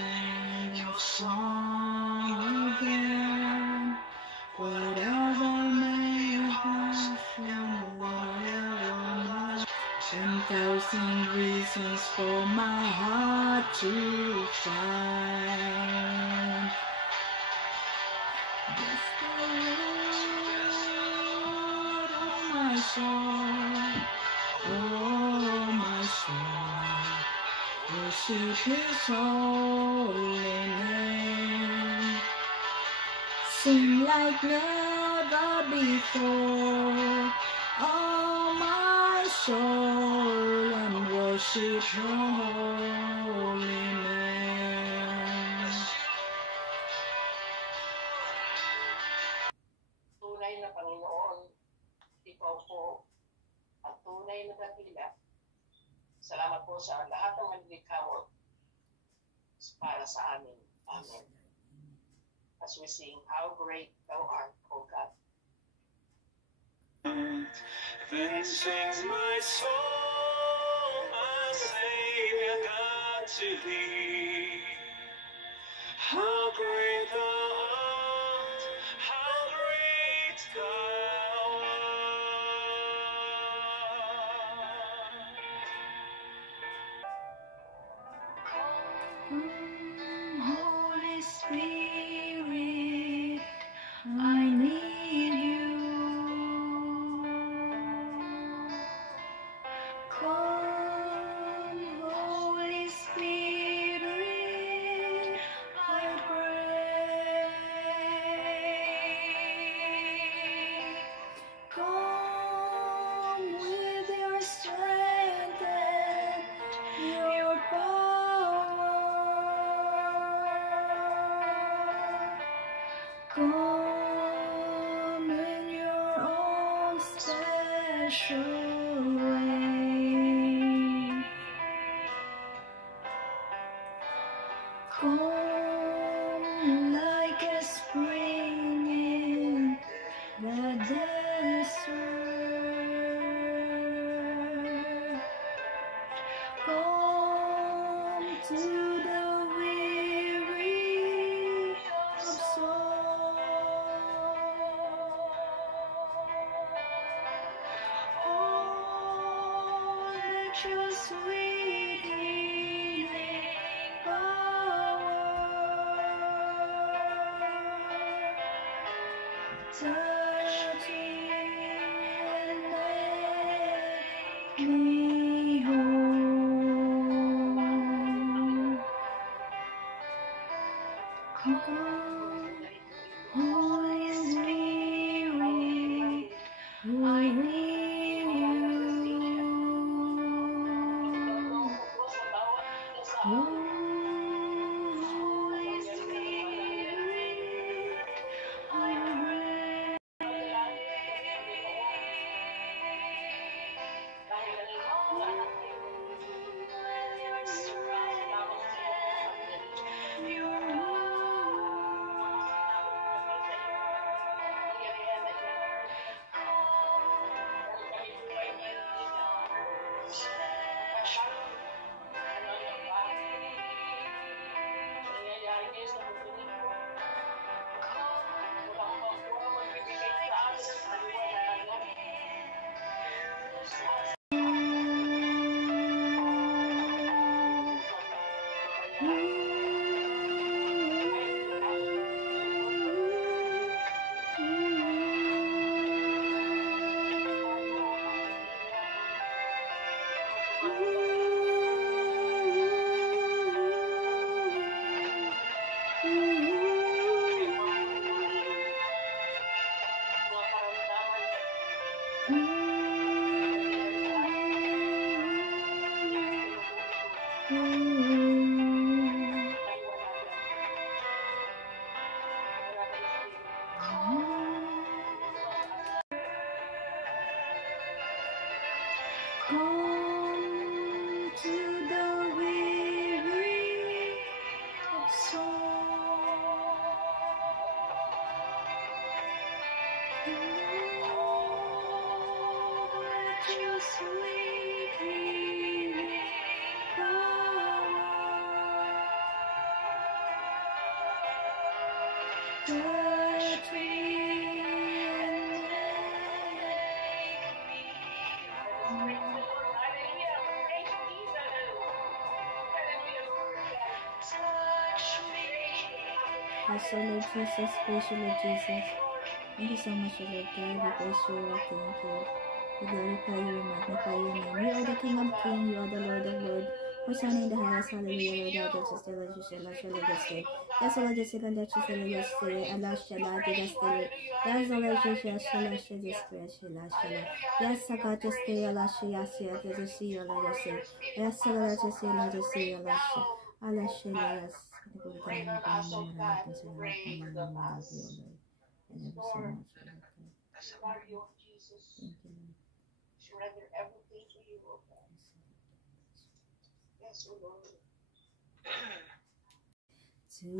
sing your song again. Whatever may happen, whatever. 10,000 reasons for my heart to find. Bless the Lord, oh my soul, oh my soul. Worship His holy name. Sing like never before, oh my soul, and worship Your holy name. Tunay na Panginoon, Ikaw po ang tunay na dakila. Salamat po sa lahat ng nilikha mo para sa amin. Amen. As we sing, how great Thou art, O God. Then sings my soul, my Savior God, to Thee. How great Thou art, how great Thou art. Holy Spirit, I need You. Come, Holy Spirit, I pray. Come with Your strength and Your power. Come in Your own special way. Come like a spring in the desert. Come to the weary of soul. Oh, let Your sweet healing power touch me and make me whole. Come, Holy Spirit, I need You. Oh, Holy Spirit, I pray. Come to the weary of soul. Lord, let Your sweet healing power touch me and make me Yes, O Lord Jesus, praise you, Lord Jesus. Thank you so much, O Lord God. We praise you, Lord. Thank you. We glorify you, we magnify your name. You are the King of Kings, you are the Lord of Lords. Hosanna in the highest, hallelujah, Lord God, just Lord, just Lord, just Lord, just Lord. Yes, O Lord, just Lord, just Lord, just Lord. Allah, Shallah, just Lord. Yes, O Lord, just Shallah, just praise, Shallah, Shallah. Yes, O God, just stay, Allah, yes, just see, Allah, just say. Yes, O Lord, just see, Allah, just see, Allah, Allah, Shallah, yes. Pray the last of God who prayed the last. Thank you so Lord, much, Lord God. Lord, you, Jesus, Thank you, Lord. surrender everything to you, O God. Yes, O Lord. To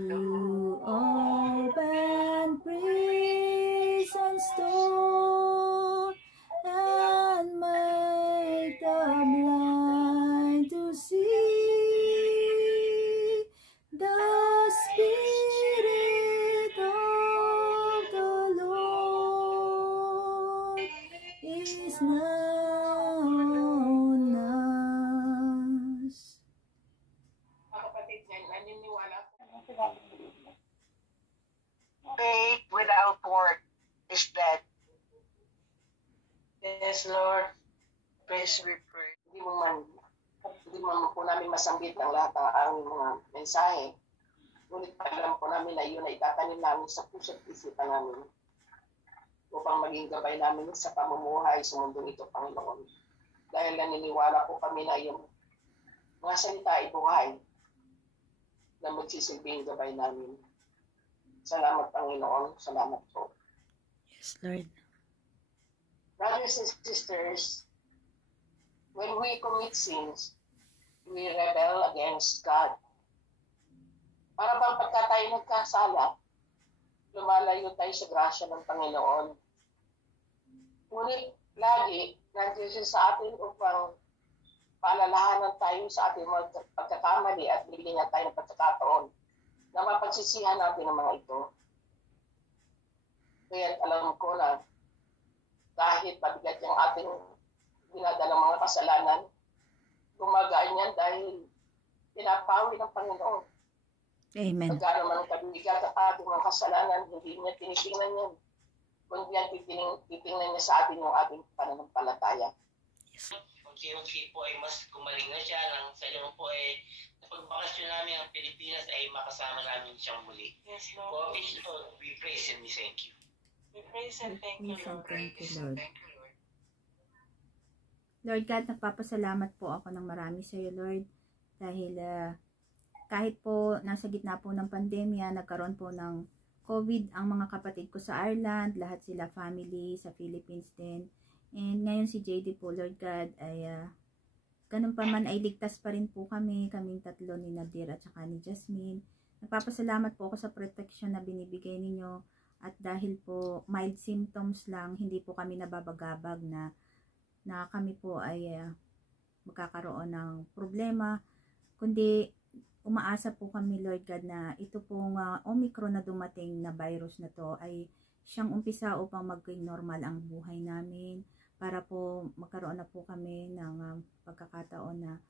open prison's door and make the blind to see, the Spirit of the Lord is now on us. Mga kapatid, naniniwala ko. Faith without work is dead. Yes, Lord. Praise we pray. Hindi mo po namin masanggit ang lahat ng aming mga mensahe. Ngunit alam po namin na yun ay itatanim namin sa puso't isipan namin upang maging gabay namin sa pamumuhay sa mundong ito, Panginoon. Dahil naniniwala po kami na yung mga salita ay buhay na magsisilbing gabay namin. Salamat, Panginoon. Salamat po. Yes, Lord. Brothers and sisters, when we commit sins, we rebel against God. Para bang pagka tayo nagkasala, lumalayo tayo sa grasya ng Panginoon. Ngunit lagi, nandiyan siya sa atin upang paalalahanan tayo sa ating mga pagkakamali at bigyan niya tayo ng pagkakataon na mapagsisihan natin ang mga ito. Kaya alam ko na kahit mabigat yung ating dinadalang mga kasalanan, gumagaan yan dahil pinapawi ng Panginoon. Amen. Pagkano man kabigat ang ating mga kasalanan, hindi niya tinitingnan yan. Kundi yan titingnan niya sa atin yung ating pananampalataya. Kung sinong po ay mas gumaling na siya, nang sa ilang po ay napagbakasyon namin ang Pilipinas ay makasama namin siyang muli. Yes, For which we praise and we thank you. We praise and thank you, Lord. Thank you, Lord. Thank you, Lord. Lord God, nagpapasalamat po ako ng marami sa iyo, Lord. Dahil kahit po nasa gitna po ng pandemya, nagkaroon po ng COVID ang mga kapatid ko sa Ireland, lahat sila family, sa Philippines din. And ngayon si JD po, Lord God, ay ganun pa man ay ligtas pa rin po kaming tatlo ni Nadir at saka ni Jasmine. Nagpapasalamat po ako sa protection na binibigay ninyo at dahil po mild symptoms lang, hindi po kami nababagabag na kami po ay magkakaroon ng problema, kundi umaasa po kami, Lord God, na ito pong Omicron na dumating na virus na to ay siyang umpisa upang maging normal ang buhay namin, para po magkaroon na po kami ng pagkakataon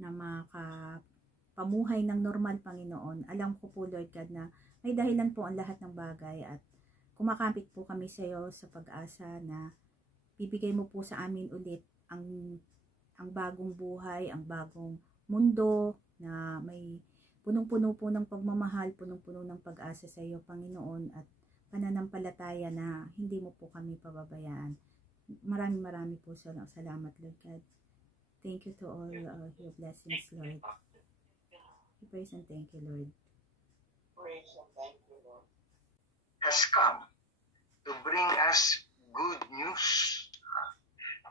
na makapamuhay ng normal, Panginoon. Alam ko po, Lord God, na may dahilan po ang lahat ng bagay at kumakapit po kami sa iyo sa pag-asa na bibigay mo po sa amin ulit ang bagong buhay, ang bagong mundo na may punong-puno po ng pagmamahal, punong-puno ng pag-asa sa iyo, Panginoon, at pananampalataya na hindi mo po kami pababayaan. Marami po salamat, Lord God. Thank you to all your blessings, Lord. We praise and thank you, Lord. Praise and thank you, Lord. Has come to bring us good news.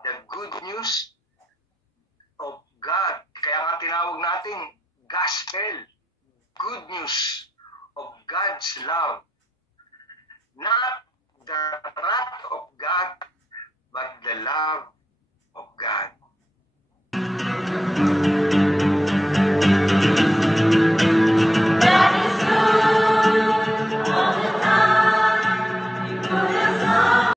The good news of God. Kaya nga tinawag natin gospel. Good news of God's love. Not